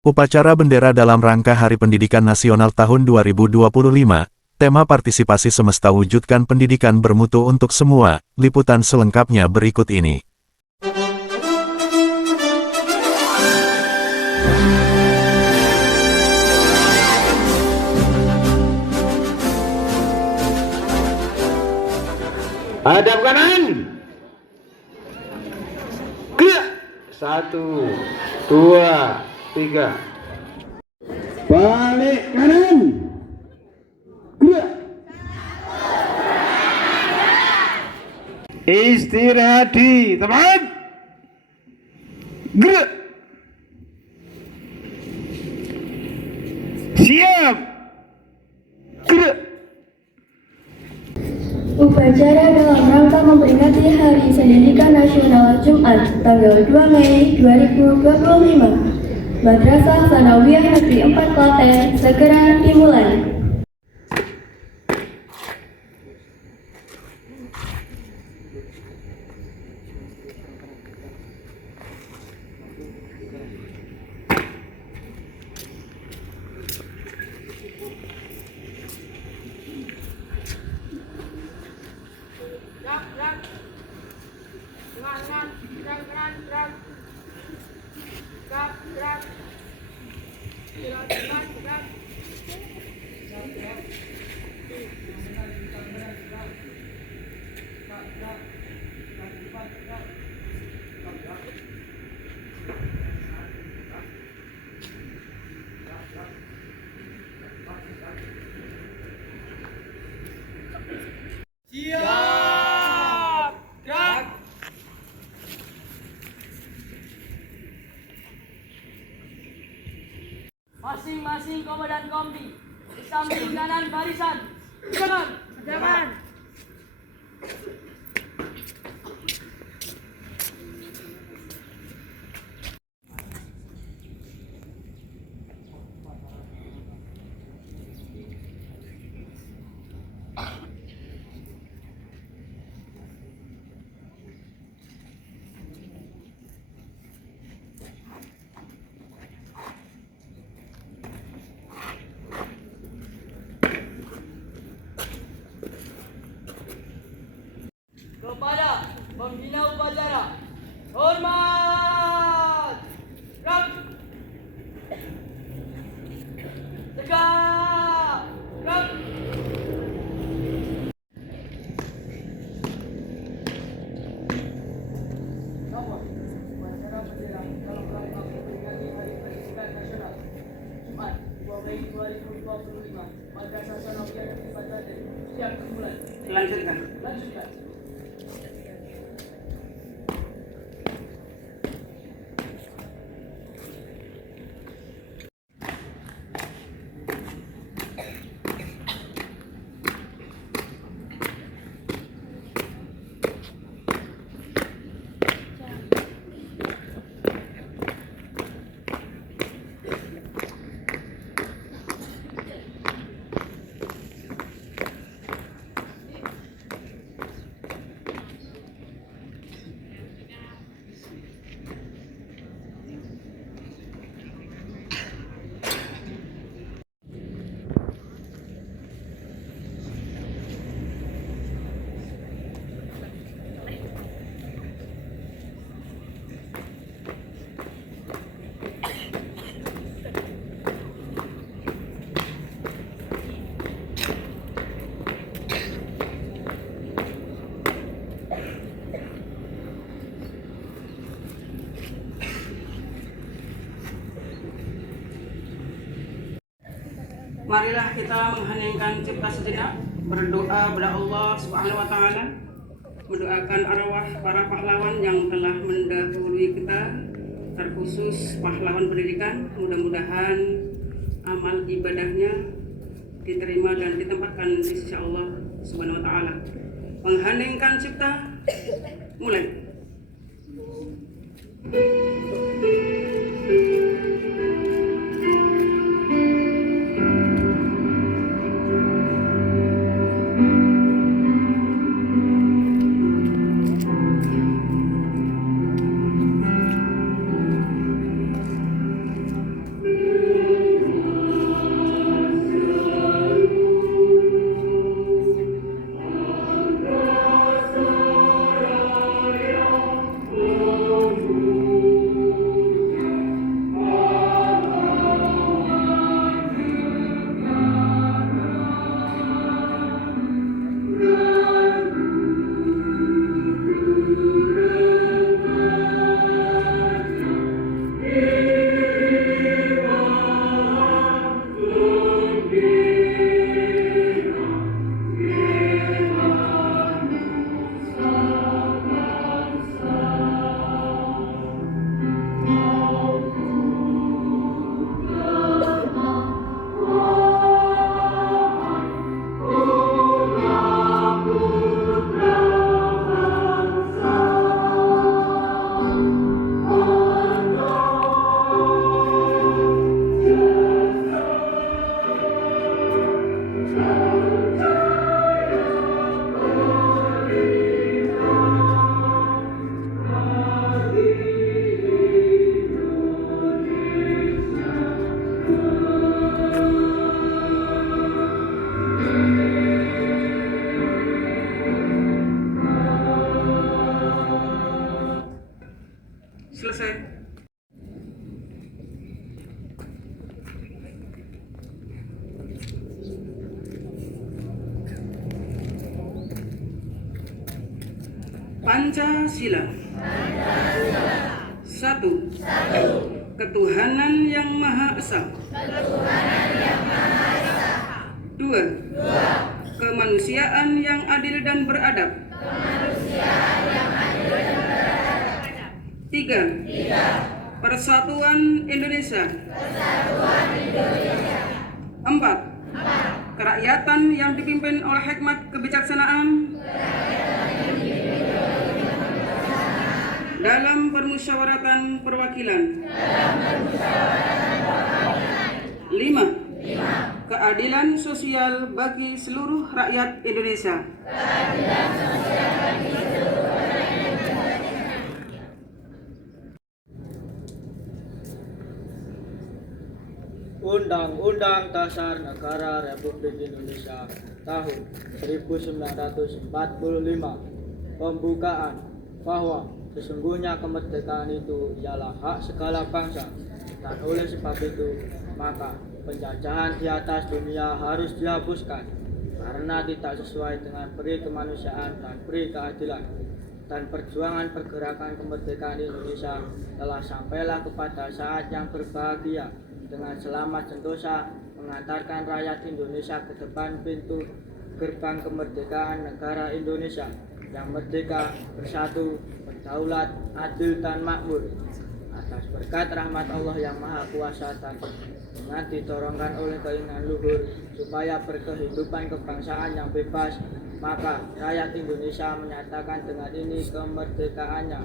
Upacara bendera dalam rangka Hari Pendidikan Nasional tahun 2025, tema partisipasi semesta wujudkan pendidikan bermutu untuk semua, liputan selengkapnya berikut ini. Hadap kanan. Gerak. 1, 2, 3. Balik kanan. Gerak. Istirahat di tempat. Gerak. Siap. Gerak. Upacara dalam rangka memperingati Hari Pendidikan Nasional Jumat, tanggal 2 Mei 2025. Madrasah Sanawiyah Negeri 4 Klaten segera dimulai. Siap, gerak. Masing-masing komandan kompi di samping kanan barisan. Jangan. Kepada pembina upacara, hormat, gerak, tegak, gerak. Upacara bendera dalam rangka memperingati Hari Pendidikan Nasional Jumat 2 Mei 2025. Madrasah Sanawiyah Negeri 4 Klaten siap dimulai. Lanjutkan. Marilah kita mengheningkan cipta sejenak, berdoa kepada Allah Subhanahu wa Ta'ala, mendoakan arwah para pahlawan yang telah mendahului kita, terkhusus pahlawan pendidikan. Mudah-mudahan amal ibadahnya diterima dan ditempatkan di sisi Allah Subhanahu wa Ta'ala. Mengheningkan cipta, mulai. Pancasila. Satu. Ketuhanan yang Maha Esa. Dua. Kemanusiaan yang adil dan beradab. Tiga. Persatuan Indonesia. Empat. Kerakyatan yang dipimpin oleh hikmat kebijaksanaan dalam permusyawaratan perwakilan. 5. Keadilan sosial bagi seluruh rakyat Indonesia. Undang-Undang Dasar Negara Republik Indonesia tahun 1945 pembukaan bahwa sesungguhnya kemerdekaan itu ialah hak segala bangsa, dan oleh sebab itu maka penjajahan di atas dunia harus dihapuskan karena tidak sesuai dengan peri kemanusiaan dan peri keadilan. Dan perjuangan pergerakan kemerdekaan Indonesia telah sampailah kepada saat yang berbahagia dengan selamat sentosa mengantarkan rakyat Indonesia ke depan pintu gerbang kemerdekaan negara Indonesia yang merdeka, bersatu, berdaulat, adil dan makmur. Atas berkat rahmat Allah yang Maha Kuasa dan dengan didorongkan oleh keinginan luhur supaya berkehidupan kebangsaan yang bebas, maka rakyat Indonesia menyatakan dengan ini kemerdekaannya.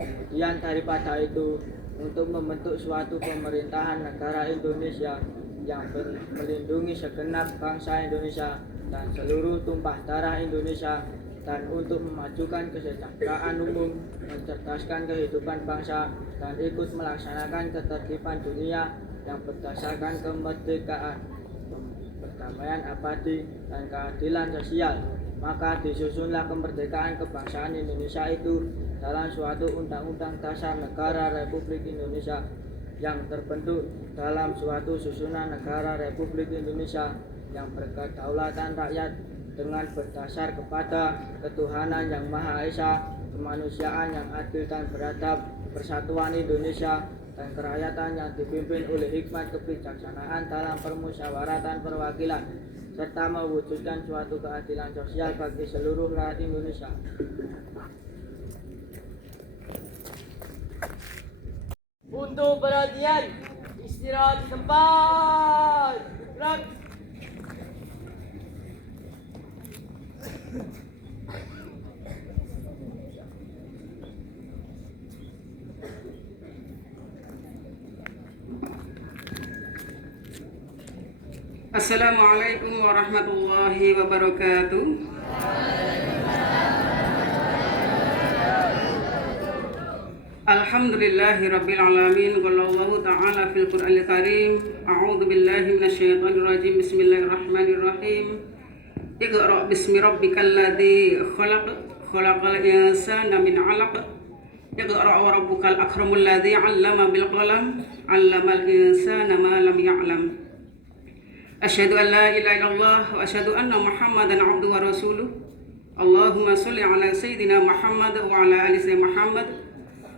Kemudian daripada itu, untuk membentuk suatu pemerintahan negara Indonesia yang melindungi segenap bangsa Indonesia dan seluruh tumpah darah Indonesia, dan untuk memajukan kesejahteraan umum, mencerdaskan kehidupan bangsa, dan ikut melaksanakan ketertiban dunia yang berdasarkan kemerdekaan, perdamaian abadi, dan keadilan sosial. Maka disusunlah kemerdekaan kebangsaan Indonesia itu dalam suatu Undang-Undang Dasar Negara Republik Indonesia yang terbentuk dalam suatu susunan negara Republik Indonesia yang berkedaulatan rakyat dengan berdasar kepada ketuhanan yang Maha Esa, kemanusiaan yang adil dan beradab, persatuan Indonesia, dan kerakyatan yang dipimpin oleh hikmat kebijaksanaan dalam permusyawaratan perwakilan, serta mewujudkan suatu keadilan sosial bagi seluruh rakyat Indonesia. Untuk perhatian, istirahat di tempat. Gerak. Assalamualaikum warahmatullahi wabarakatuh. Alhamdulillahi rabbil alamin. Qala Allah ta'ala fil Qur'anil Karim, a'udzu billahi minasyaitonir rajim. Bismillahirrahmanirrahim. Iqra' bismi rabbikal ladzi khalaq, khalaqal insana min 'alaq. Iqra' wa rabbukal akramul ladzi 'allama bil qalam, 'allamal insana ma lam ya'lam. Asyhadu an la ilaha illallah wa asyhadu anna Muhammadan 'abduhu wa rasuluh. Allahumma shalli 'ala sayyidina Muhammad wa 'ala ali sayyidina Muhammad.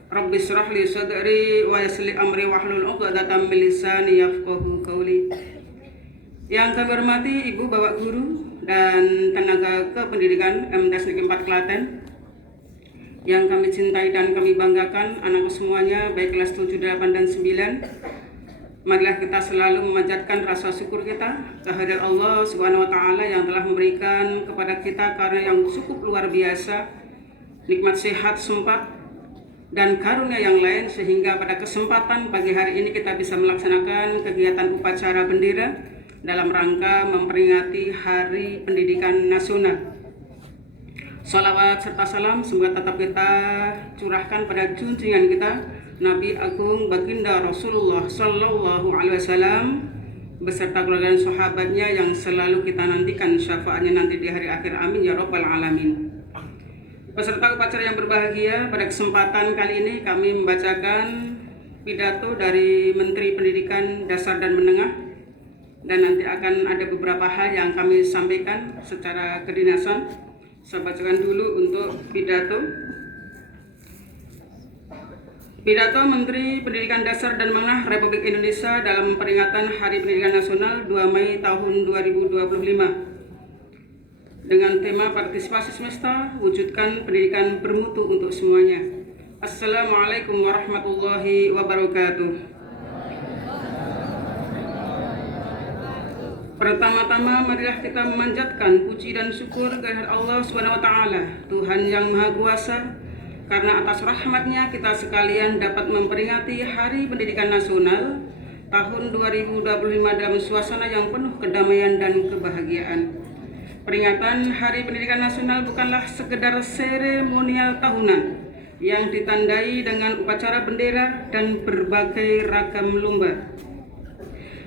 Rabbi shrah li sadri wa yassir li amri wahlul 'uqdatam min lisani yafqahu qawli. Yang kami hormati Ibu Bapak Guru dan tenaga kependidikan MTs Negeri 4 Klaten, yang kami cintai dan kami banggakan anakku semuanya baik kelas 7, 8 dan 9. Marilah kita selalu memanjatkan rasa syukur kita kehadirat Allah Subhanahu wa taala yang telah memberikan kepada kita karena yang cukup luar biasa, nikmat sehat sempat dan karunia yang lain, sehingga pada kesempatan pagi hari ini kita bisa melaksanakan kegiatan upacara bendera dalam rangka memperingati Hari Pendidikan Nasional. Salawat serta salam semoga tetap kita curahkan pada junjungan kita Nabi Agung Baginda Rasulullah Sallallahu Alaihi Wasallam beserta keluarga dan sahabatnya yang selalu kita nantikan syafaatnya nanti di hari akhir. Amin ya Rabbal Alamin. Peserta upacara yang berbahagia, pada kesempatan kali ini kami membacakan pidato dari Menteri Pendidikan Dasar dan Menengah, dan nanti akan ada beberapa hal yang kami sampaikan secara kedinasan. Saya bacakan dulu untuk pidato. Pidato Menteri Pendidikan Dasar dan Menengah Republik Indonesia dalam peringatan Hari Pendidikan Nasional 2 Mei tahun 2025 dengan tema Partisipasi Semesta, Wujudkan Pendidikan Bermutu untuk Semuanya. Assalamualaikum warahmatullahi wabarakatuh. Pertama-tama marilah kita memanjatkan puji dan syukur kehadirat Allah SWT, Tuhan yang Maha Kuasa, karena atas rahmatnya kita sekalian dapat memperingati Hari Pendidikan Nasional tahun 2025 dalam suasana yang penuh kedamaian dan kebahagiaan. Peringatan Hari Pendidikan Nasional bukanlah sekedar seremonial tahunan yang ditandai dengan upacara bendera dan berbagai ragam lomba.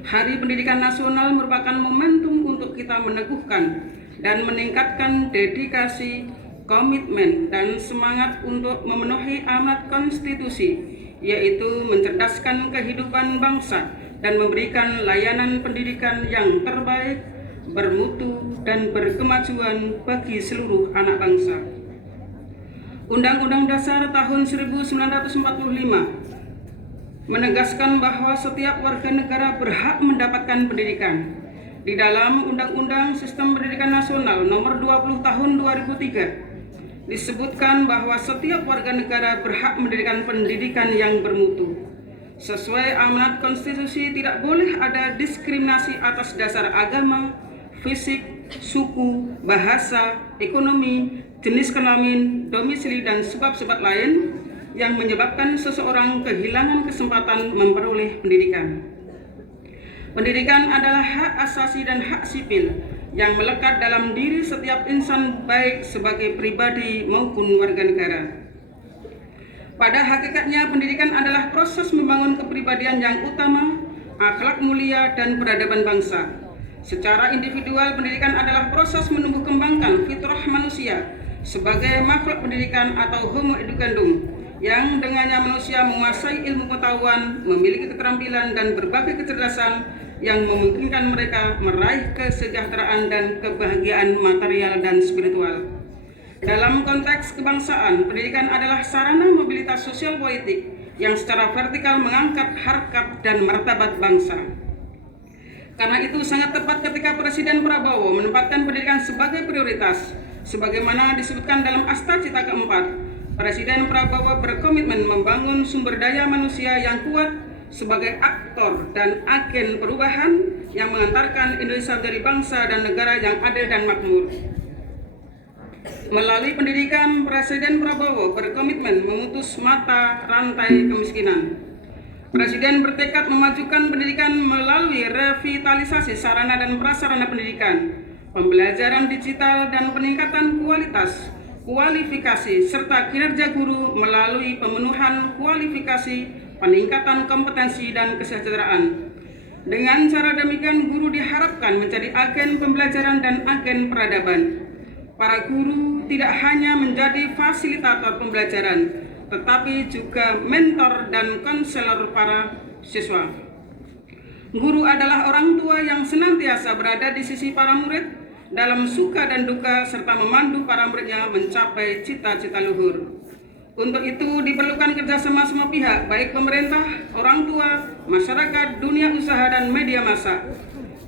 Hari Pendidikan Nasional merupakan momentum untuk kita meneguhkan dan meningkatkan dedikasi, komitmen, dan semangat untuk memenuhi amanat konstitusi, yaitu mencerdaskan kehidupan bangsa dan memberikan layanan pendidikan yang terbaik, bermutu, dan berkemajuan bagi seluruh anak bangsa. Undang-Undang Dasar tahun 1945 menegaskan bahwa setiap warga negara berhak mendapatkan pendidikan. Di dalam Undang-Undang Sistem Pendidikan Nasional Nomor 20 Tahun 2003 disebutkan bahwa setiap warga negara berhak mendapatkan pendidikan yang bermutu. Sesuai amanat konstitusi, tidak boleh ada diskriminasi atas dasar agama, fisik, suku, bahasa, ekonomi, jenis kelamin, domisili, dan sebab-sebab lain yang menyebabkan seseorang kehilangan kesempatan memperoleh pendidikan. Pendidikan adalah hak asasi dan hak sipil yang melekat dalam diri setiap insan, baik sebagai pribadi maupun warga negara. Pada hakikatnya, pendidikan adalah proses membangun kepribadian yang utama, akhlak mulia, dan peradaban bangsa. Secara individual, pendidikan adalah proses menumbuh kembangkan fitrah manusia sebagai makhluk pendidikan atau homo educandum, yang dengannya manusia menguasai ilmu pengetahuan, memiliki keterampilan, dan berbagai kecerdasan yang memungkinkan mereka meraih kesejahteraan dan kebahagiaan material dan spiritual. Dalam konteks kebangsaan, pendidikan adalah sarana mobilitas sosial politik yang secara vertikal mengangkat harkat dan martabat bangsa. Karena itu sangat tepat ketika Presiden Prabowo menempatkan pendidikan sebagai prioritas, sebagaimana disebutkan dalam Asta Cita keempat. Presiden Prabowo berkomitmen membangun sumber daya manusia yang kuat sebagai aktor dan agen perubahan yang mengantarkan Indonesia menjadi bangsa dan negara yang adil dan makmur. Melalui pendidikan, Presiden Prabowo berkomitmen memutus mata rantai kemiskinan. Presiden bertekad memajukan pendidikan melalui revitalisasi sarana dan prasarana pendidikan, pembelajaran digital, dan peningkatan kualitas, kualifikasi, serta kinerja guru melalui pemenuhan kualifikasi, peningkatan kompetensi, dan kesejahteraan. Dengan cara demikian, guru diharapkan menjadi agen pembelajaran dan agen peradaban. Para guru tidak hanya menjadi fasilitator pembelajaran, tetapi juga mentor dan konselor para siswa. Guru adalah orang tua yang senantiasa berada di sisi para murid dalam suka dan duka, serta memandu para muridnya mencapai cita-cita luhur. Untuk itu diperlukan kerjasama semua pihak, baik pemerintah, orang tua, masyarakat, dunia usaha, dan media massa.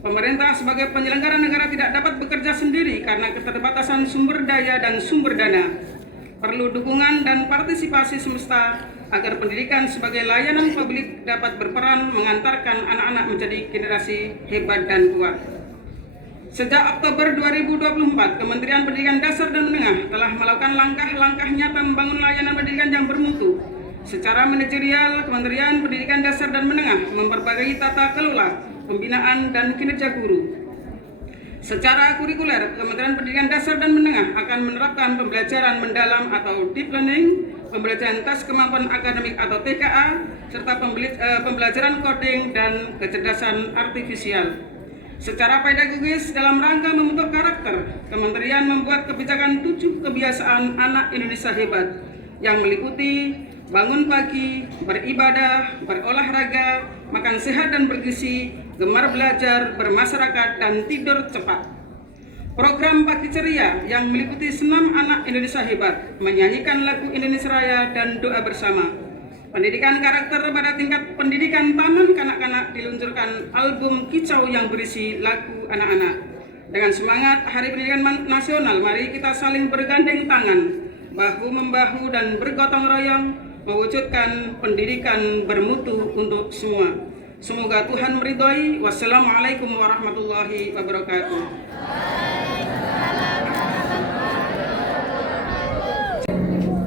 Pemerintah sebagai penyelenggara negara tidak dapat bekerja sendiri karena keterbatasan sumber daya dan sumber dana. Perlu dukungan dan partisipasi semesta agar pendidikan sebagai layanan publik dapat berperan mengantarkan anak-anak menjadi generasi hebat dan kuat. Sejak Oktober 2024, Kementerian Pendidikan Dasar dan Menengah telah melakukan langkah-langkah nyata membangun layanan pendidikan yang bermutu. Secara manajerial, Kementerian Pendidikan Dasar dan Menengah memperbaiki tata kelola, pembinaan, dan kinerja guru. Secara kurikuler, Kementerian Pendidikan Dasar dan Menengah akan menerapkan pembelajaran mendalam atau deep learning, pembelajaran tes kemampuan akademik atau TKA, serta pembelajaran coding dan kecerdasan artifisial. Secara pedagogis, dalam rangka membentuk karakter, Kementerian membuat kebijakan 7 kebiasaan anak Indonesia hebat yang meliputi bangun pagi, beribadah, berolahraga, makan sehat dan bergizi, gemar belajar, bermasyarakat, dan tidur cepat. Program Pagi Ceria yang meliputi senam anak Indonesia hebat, menyanyikan lagu Indonesia Raya, dan doa bersama. Pendidikan karakter pada tingkat pendidikan taman kanak-kanak diluncurkan album kicau yang berisi lagu anak-anak. Dengan semangat Hari Pendidikan Nasional, mari kita saling bergandeng tangan, bahu-membahu dan bergotong royong mewujudkan pendidikan bermutu untuk semua. Semoga Tuhan meridhoi. Wassalamualaikum warahmatullahi wabarakatuh.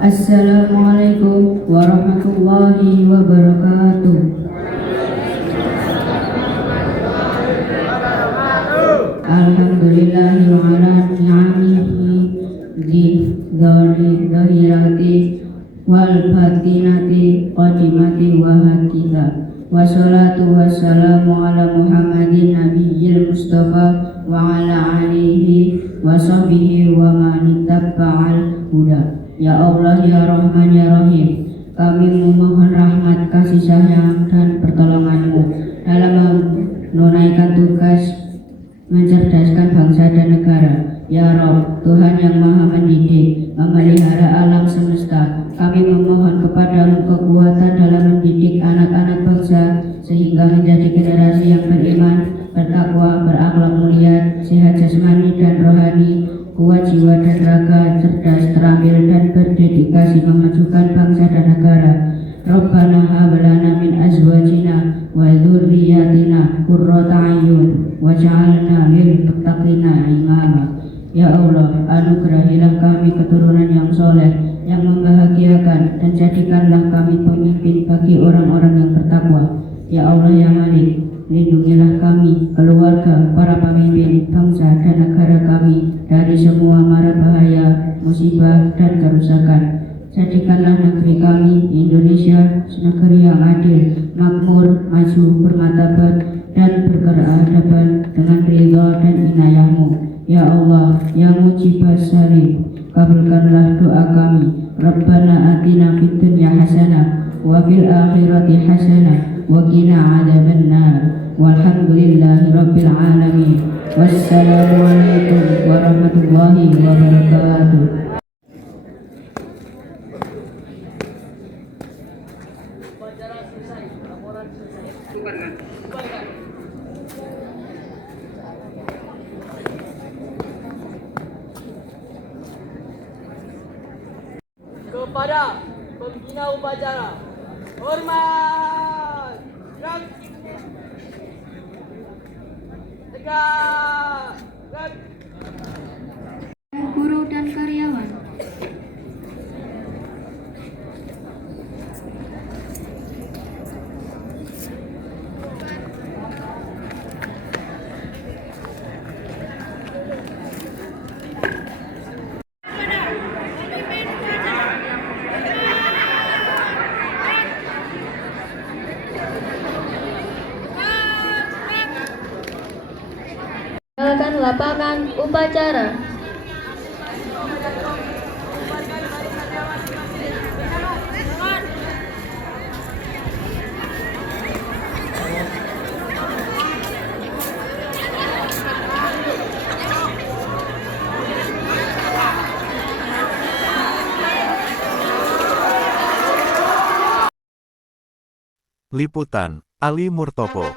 Assalamualaikum warahmatullahi wabarakatuh. Alhamdulillahil ala ni'amihi dzahirati wal batinati qadimati wa hakika. Wassalatu wassalamu ala Muhammadin nabiyil mustafa wa ala alihi wa sahbihi wa man ittaba'al huda. Ya Allah, ya Rahman, ya Rahim, kami memohon rahmat, kasih sayang, dan pertolongan-Mu dalam menunaikan tugas mencerdaskan bangsa dan negara. Ya Rabb, Tuhan yang maha mendidik, memelihara alam semesta, kami memohon kepada-Mu kekuatan dalam mendidik anak-anak bangsa sehingga menjadi generasi yang beriman, bertakwa, berakhlak mulia, sehat jasmani dan rohani, kuat jiwa dan raga, cerdas, terampil dan berdedikasi memajukan bangsa dan negara. Rabbana hab lana min azwajina wa dzurriyyatina qurrata a'yun waj'alna lil muttaqina imama. Ya Allah, anugerahilah kami keturunan yang soleh, yang membahagiakan, dan jadikanlah kami pemimpin bagi orang-orang yang bertakwa. Ya Allah, ya Malik, lindungilah kami, keluarga, para pemimpin bangsa dan negara kami dari semua mara bahaya, musibah, dan kerusakan. Jadikanlah negeri kami, Indonesia, negeri yang adil, makmur, maju, bermartabat, dan berkeadaban dengan ridha dan inayah-Mu. Ya Allah, ya mujibas salim, kabulkanlah doa kami. Rabbana atina fid dunya hasanah wa fil akhirati hasanah wa qina adzabannar. Walhamdulillahi rabbil alamin. Wassalamualaikum warahmatullahi wabarakatuh. Upacara selesai, laporan selesai. Bubarkan. Bubarkan. Kepada pembina upacara, hormat, gerak, tegak, gerak. Guru dan karyawan. Tinggalkan lapangan upacara. Liputan Ali Murtopo.